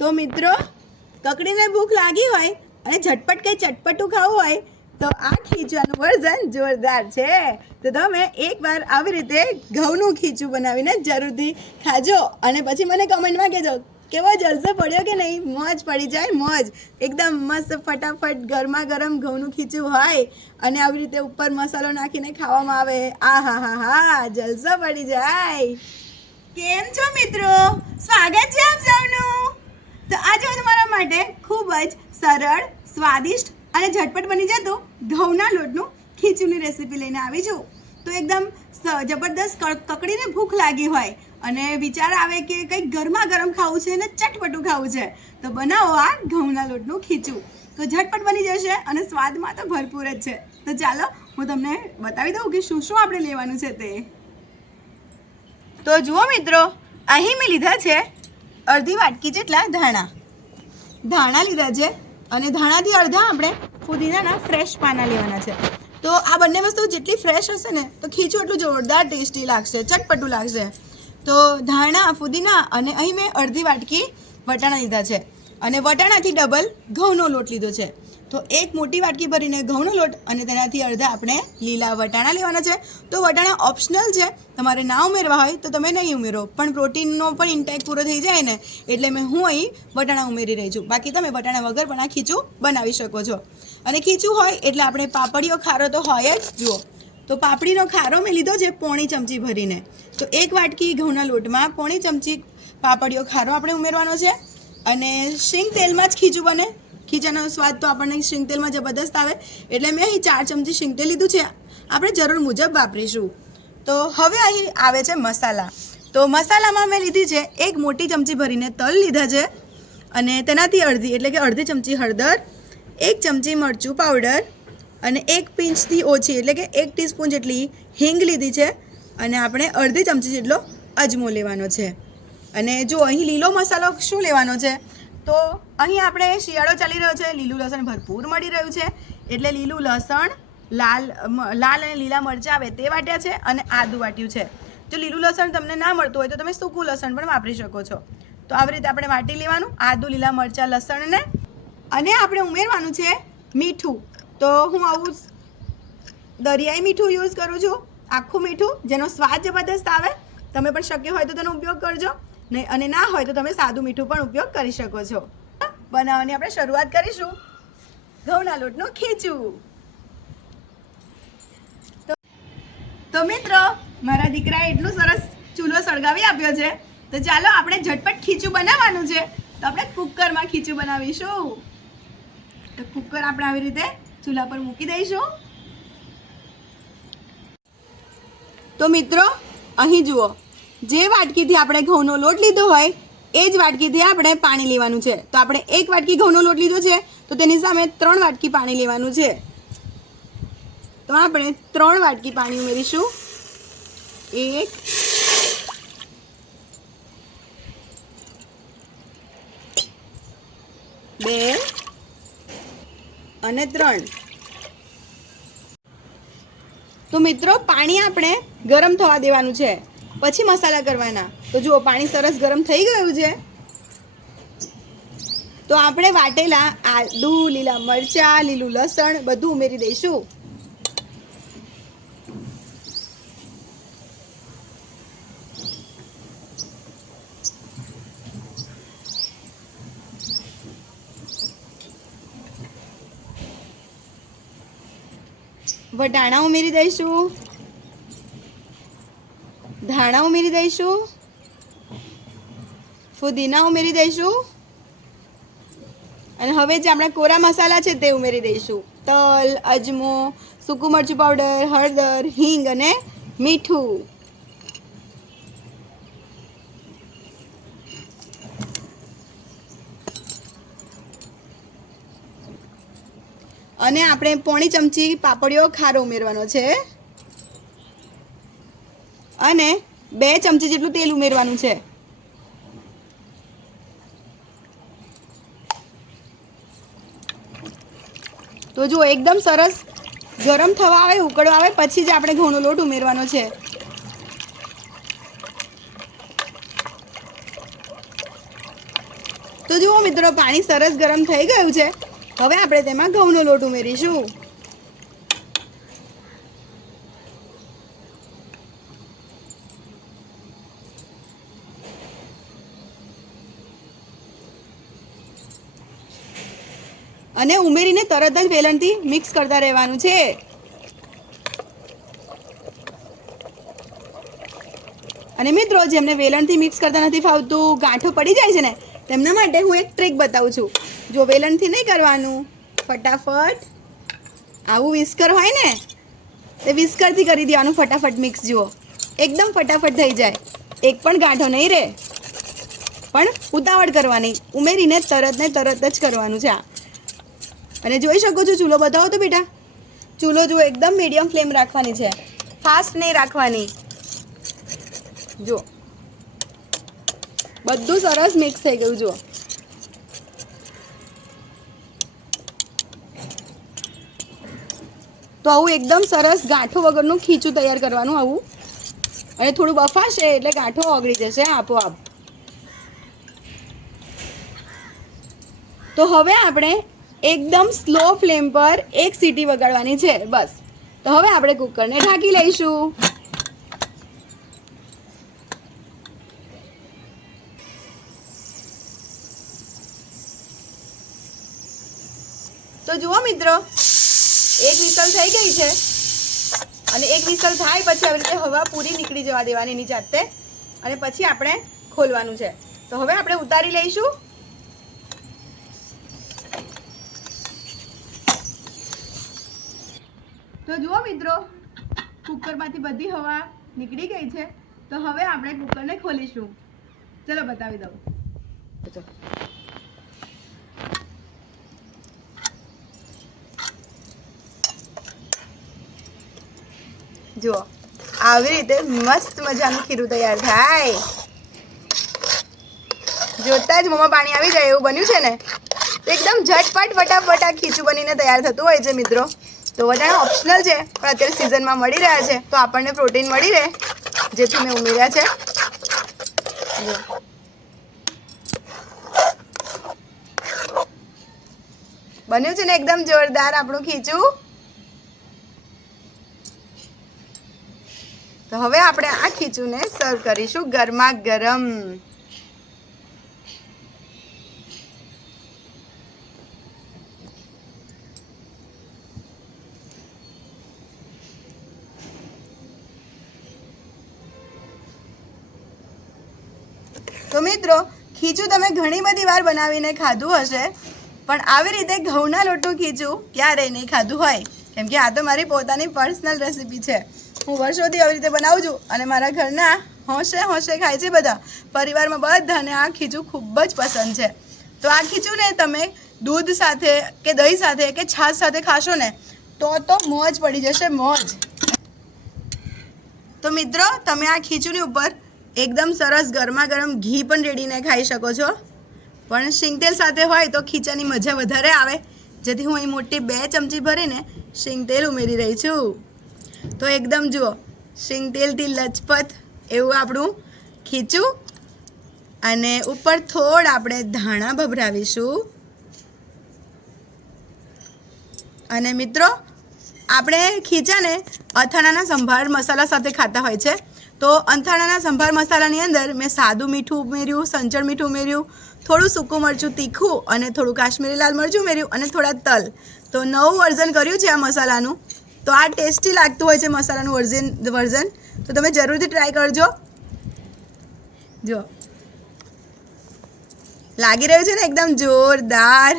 તો મિત્રો કકડીને ભૂખ લાગી હોય અને ઝટપટ કંઈ ચટપટું ખાવું હોય તો આ ખીચવાનું વર્ઝન જોરદાર છે. તો તમે એકવાર આવી રીતે ઘઉંનું ખીચું બનાવીને જરૂરથી ખાજો અને પછી મને કમેન્ટમાં કહેજો કેવો જલસો પડ્યો કે નહીં. મોજ પડી જાય, મોજ. એકદમ મસ્ત ફટાફટ ગરમા ગરમ ઘઉંનું ખીચું હોય અને આવી રીતે ઉપર મસાલો નાખીને ખાવામાં આવે. આ હા હા હા, જલસો પડી જાય. કેમ છો મિત્રો? સ્વાગત છે આપ સૌનું. તો આજે હું તમારા માટે ખૂબ જ સરળ, સ્વાદિષ્ટ અને ઝટપટ બની જતું ઘઉંના લોટનું ખીચુંની રેસીપી લઈને આવી છું. તો એકદમ જબરદસ્ત કકડીને ભૂખ લાગી હોય અને વિચાર આવે કે કંઈક ગરમા ગરમ ખાવું છે અને ચટપટું ખાવું છે તો બનાવો આ ઘઉંના લોટનું ખીચું. તો ઝટપટ બની જશે અને સ્વાદમાં તો ભરપૂર જ છે. તો ચાલો હું તમને બતાવી દઉં કે શું શું આપણે લેવાનું છે તે. તો જુઓ મિત્રો, અહીં મેં લીધા છે અડધી વાટકી જેટલા ધાણા લીધા છે અને ધાણાથી અડધા આપણે ફુદીનાના ફ્રેશ પાના લેવાના છે. તો આ બંને વસ્તુ જેટલી ફ્રેશ હશે ને તો ખીચું એટલું જોરદાર ટેસ્ટી લાગશે, ચટપટું લાગશે. તો ધાણા, ફુદીના અને અહીં મેં અડધી વાટકી વટાણા લીધા છે અને વટાણાથી ડબલ ઘઉંનો લોટ લીધો છે. તો એક મોટી વાટકી ભરીને ઘઉંનો લોટ અને તેનાથી અડધા આપણે લીલા વટાણા લેવાના છે. તો વટાણા ઓપ્શનલ છે, તમારે ના ઉમેરવા હોય તો તમે નહીં ઉમેરો, પણ પ્રોટીનનો પણ ઇન્ટેક પૂરો થઈ જાય ને એટલે હું અહીં વટાણા ઉમેરી રહી છું. બાકી તમે વટાણા વગર પણ આ ખીચું બનાવી શકો છો. અને ખીચું હોય એટલે આપણે પાપડીઓ ખારો તો હોય જ. જુઓ, તો પાપડીનો ખારો મેં લીધો છે પોણી ચમચી ભરીને. તો એક વાટકી ઘઉંના લોટમાં પોણી ચમચી પાપડીઓ ખારો આપણે ઉમેરવાનો છે. અને શીંગ તેલમાં જ ખીચું બને. ખીચાનો સ્વાદ તો આપણને શીંગ તેલમાં જબરદસ્ત આવે એટલે મેં અહીં 4 ચમચી શીંગ તેલ લીધું છે. આપણે જરૂર મુજબ વાપરીશું. તો હવે અહીં આવે છે મસાલા. તો મસાલામાં મેં લીધી છે એક મોટી ચમચી ભરીને તલ લીધા છે અને તેનાથી અડધી એટલે કે અડધી ચમચી હળદર, 1 ચમચી મરચું પાવડર અને 1 પિંચથી ઓછી એટલે કે 1 ટીસ્પૂન જેટલી હિંગ લીધી છે અને આપણે અડધી ચમચી જેટલો અજમો લેવાનો છે. અને જો અહીં લીલો મસાલો શું લેવાનો છે, તો અહીં આપણે શિયાળો ચાલી રહ્યો છે, લીલું લસણ ભરપૂર મળી રહ્યું છે એટલે લીલું લસણ, લાલ અને લીલા મરચાં આવે તે વાટ્યા છે અને આદું વાટ્યું છે. જો લીલું લસણ તમને ના મળતું હોય તો તમે સૂકું લસણ પણ વાપરી શકો છો. તો આવી રીતે આપણે વાટી લેવાનું આદું, લીલા મરચાં, લસણને. અને આપણે ઉમેરવાનું છે મીઠું. તો હું આવું દરિયાઈ મીઠું યુઝ કરું છું, આખું મીઠું, જેનો સ્વાદ જબરદસ્ત આવે. તમે પણ શક્ય હોય તો તેનો ઉપયોગ કરજો નહીં, અને ના હોય તો તમે સાદું મીઠું પણ ઉપયોગ કરી શકો છો. બનાવવાની આપણે શરૂઆત કરીશું ઘઉંના લોટનું ખીચું. તો મિત્રો, મારા દીકરાએ એટલું સરસ ચૂલો સળગાવી આપ્યો છે. તો ચાલો આપણે ઝટપટ ખીચું બનાવવાનું છે. તો આપણે કુકરમાં ખીચું બનાવીશું. તો કુકર આપણે આવી રીતે ચૂલા પર મૂકી દઈશું. તો મિત્રો, અહીં જુઓ, જે વાટકીથી આપણે ઘઉંનો લોટ લીધો હોય એ જ વાટકીથી આપણે પાણી લેવાનું છે. તો આપણે 1 વાટકી ઘઉંનો લોટ લીધો છે તો તેની સામે 3 વાટકી પાણી લેવાનું છે. તો આપણે 3 વાટકી પાણી ઉમેરીશું. 1 2 અને 3. તો મિત્રો, પાણી આપણે ગરમ થવા દેવાનું છે, પછી મસાલા કરવાના. તો જુઓ, પાણી સરસ ગરમ થઈ ગયું છે. તો આપણે વાટેલા આદુ, લીલા મરચાં, લીલું લસણ બધું ઉમેરી દઈશું. વટાણા ઉમેરી દઈશું, ધાણા ઉમેરી દઈશું, ફુદીના ઉમેરી દઈશું અને હવે જે આપણા કોરા મસાલા છે તે ઉમેરી દઈશું. તલ, અજમો, સૂકું મરચું પાવડર, હળદર, હિંગ અને મીઠું. અને આપણે પોણી ચમચી પાપડીઓ ખારો ઉમેરવાનો છે અને 2 ચમચી જેટલું તેલ ઉમેરવાનું છે. તો જો એકદમ સરસ ગરમ થવા આવે, ઉકળવા આવે પછી જ આપણે ઘઉંનો લોટ ઉમેરવાનો છે. તો જુઓ મિત્રો, પાણી સરસ ગરમ થઈ ગયું છે. હવે આપણે તેમાં ઘઉંનો લોટ ઉમેરીશું. અને ઉમેરીને તરત જ વેલણથી મિક્સ કરતા રહેવાનું છે. અને મિત્રો, જેમને વેલણથી મિક્સ કરતા નથી ફાવતું, ગાંઠો પડી જાય છે ને, તેમના માટે હું એક ટ્રીક બતાવું છું. જો વેલણથી નહીં કરવાનું, ફટાફટ આવું વિસ્કર હોય ને, તે વિસ્કરથી કરી દેવાનું ફટાફટ મિક્સ. જુઓ, એકદમ ફટાફટ થઈ જાય, એક પણ ગાંઠો નહીં રહે. પણ ઉતાવળ કરવાની, ઉમેરીને તરત ને તરત જ કરવાનું છે. અને જોઈ શકો છો, ચૂલો બતાવો તો બેટા. ચૂલો જુઓ, એકદમ મીડિયમ ફ્લેમ રાખવાની છે, ફાસ્ટ નહીં રાખવાની. જો બધું સરસ મિક્સ થઈ ગયું. જુઓ, તો આવું એકદમ સરસ ગાંઠો વગરનું ખીચું તૈયાર કરવાનું આવું. અને થોડું બફાશે એટલે ગાંઠો ઓગળી જશે આપોઆપ. તો હવે આપણે એકદમ સ્લો ફ્લેમ પર એક સીટી વગાડવાની છે, બસ. તો હવે આપણે કુકરને ઢાંકી લઈશું. તો જુઓ મિત્રો, એક વિસલ થઈ ગઈ છે. અને એક વિસલ થાય પછી આવી રીતે હવા પૂરી નીકળી જવા દેવાની એની જાતે. અને પછી આપણે ખોલવાનું છે. તો હવે આપણે ઉતારી લઈશું. તો જુઓ મિત્રો, કુકરમાંથી બધી હવા નીકળી ગઈ છે. તો હવે આપણે કુકરને ખોલીશું. ચલો બતાવી દઉં. જુઓ, આવી રીતે મસ્ત મજાનું ખીરું તૈયાર થાય. જોતા જ મોંમાં પાણી આવી જાય એવું બન્યું છે ને. એકદમ ઝટપટ ફટાફટ આ ખીચું બનીને તૈયાર થતું હોય છે મિત્રો. તો વટાણા ઓપ્શનલ છે, પણ અત્યારે સિઝનમાં મળી રહ્યા છે, તો આપણને પ્રોટીન મળી રહે, જેથી મેં ઉમેર્યા છે. બન્યું છે ને એકદમ જોરદાર આપણું ખીચું. તો હવે આપણે આ ખીચુંને સર્વ કરીશું ગરમા ગરમ. તો મિત્રો, ખીચું તમે ઘણી બધી વાર બનાવીને ખાધું હશે, પણ આવી રીતે ઘઉંના લોટનું ખીચું ક્યારેય નહીં ખાધું હોય. કેમ કે આ તો મારી પોતાની પર્સનલ રેસીપી છે. હું વર્ષોથી આવી રીતે બનાવું છું અને મારા ઘરના હોંશે હોંશે ખાય છે બધા. પરિવારમાં બધાને આ ખીચું ખૂબ જ પસંદ છે. તો આ ખીચુંને તમે દૂધ સાથે કે દહીં સાથે કે છાશ સાથે ખાશો ને, તો મોજ પડી જશે, મોજ. તો મિત્રો, તમે આ ખીચુંની ઉપર એકદમ સરસ ગરમા ગરમ ઘી પણ રેડીને ખાઈ શકો છો. પણ શીંગતેલ સાથે હોય તો ખીચાની મજા વધારે આવે, જેથી હું અહીં મોટી 2 ચમચી ભરીને શીંગતેલ ઉમેરી રહી છું. તો એકદમ જુઓ, શીંગતેલથી લચપત એવું આપણું ખીચું. અને ઉપર થોડા આપણે ધાણા ભભરાવીશું. અને મિત્રો, આપણે ખીચાને અથાણાના સંભાર મસાલા સાથે ખાતા હોય છે. તો અથાણાના સંભાર મસાલાની અંદર મેં સાદું મીઠું ઉમેર્યું, સંચળ મીઠું ઉમેર્યું, થોડું સૂકું મરચું તીખું અને થોડું કાશ્મીરી લાલ મરચું ઉમેર્યું અને થોડા તલ. તો નવું વર્ઝન કર્યું છે આ મસાલાનું. તો આ ટેસ્ટી લાગતું હોય છે મસાલાનું વર્ઝન. તો તમે જરૂરથી ટ્રાય કરજો. જો લાગી રહ્યું છે ને એકદમ જોરદાર.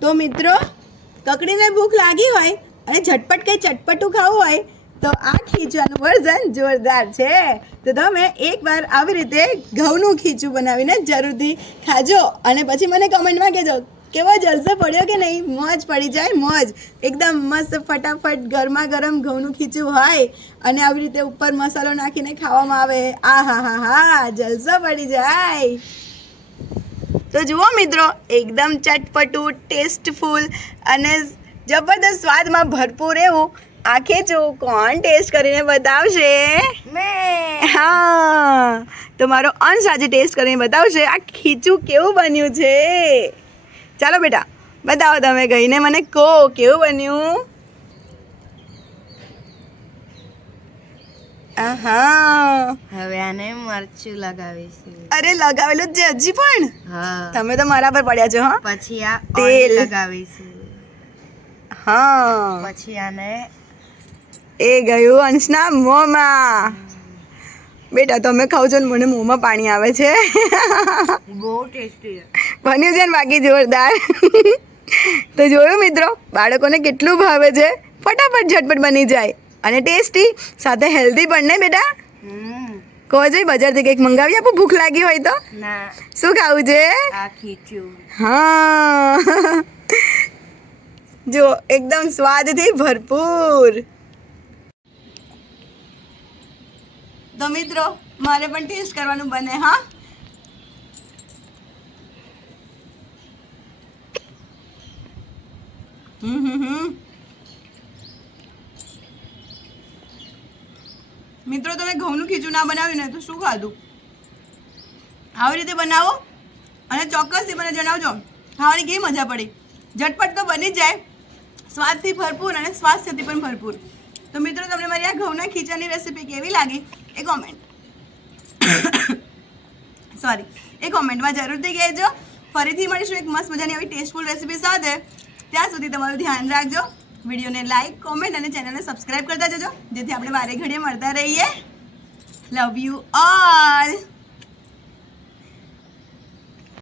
તો મિત્રો, કકડીને ભૂખ લાગી હોય અને ઝટપટ કંઈ ચટપટું ખાવું હોય તો આ ખીચવાનું વર્ઝન જોરદાર છે. તો તમે એકવાર આવી રીતે ઘઉંનું ખીચું બનાવીને જરૂરથી ખાજો અને પછી મને કમેન્ટમાં કહેજો કેવો જલસો પડ્યો કે નહીં. મોજ પડી જાય, મોજ. એકદમ મસ્ત ફટાફટ ગરમા ગરમ ઘઉંનું ખીચું હોય અને આવી રીતે ઉપર મસાલો નાખીને ખાવામાં આવે. આ હા, જલસો પડી જાય. તો જુઓ મિત્રો, એકદમ ચટપટું, ટેસ્ટફુલ અને જબરદસ્ત સ્વાદમાં ભરપૂર એવું આ ખીચું કોણ ટેસ્ટ કરીને બતાવશે? મેં. હા, તો મારો અંશ આજે ટેસ્ટ કરીને બતાવશે આ ખીચું કેવું બન્યું છે. ચાલો બેટા બતાવો, તમે ગઈને મને કહો કેવું બન્યું. આહા, હવે આને મરચું લગાવીશું. અરે લગાવેલું જ છે હજી પણ. હા. તમે તો મારા પર પડ્યા છો. હા પછી આ તેલ. ઓઇલ લગાવીશું. હા, પછી આને એ ગયું અંશના મોંમાં. બેટા તમે ખાવ છો ને મને મોંમાં પાણી આવે છે. બહુ ટેસ્ટી. બન્યું છે ને બાકી જોરદાર. તો જોયું મિત્રો, બાળકોને કેટલું ભાવે છે. ફટાફટ ઝટપટ બની જાય અને ટેસ્ટી, સાથે હેલ્ધી પણ ને બેટા. કહો જોઈએ બજારથી કંઈક મંગાવી આપું ભૂખ લાગી હોય તો. ના, શું ખાવું છે? આ ખીચું. હા. જો એકદમ સ્વાદથી ભરપૂર. તો મિત્રો મારે પણ ટેસ્ટ કરવાનું બને. હા, મિત્રો તમે ઘઉંનું ખીચું ના બનાવ્યું ને તો શું ખાધું? આવી રીતે બનાવો અને ચોક્કસથી મને જણાવજો ખાવાની કેવી મજા પડી. ઝટપટ તો બની જ જાય, સ્વાદથી ભરપૂર અને સ્વાસ્થ્યથી પણ ભરપૂર. તો મિત્રો તમને મારી આ ઘઉંના ખીચાની રેસીપી કેવી લાગી એ કોમેન્ટમાં જરૂરથી કહેજો. ફરીથી મળીશું એક મસ્ત મજાની આવી ટેસ્ટફુલ રેસીપી સાથે. ત્યાં સુધી તમારું ધ્યાન રાખજો. વિડીયોને લાઈક, કોમેન્ટ અને ચેનલને સબસ્ક્રાઈબ કરતા જજો, જેથી આપણે વારે ઘડીએ મળતા રહીએ. Love you all.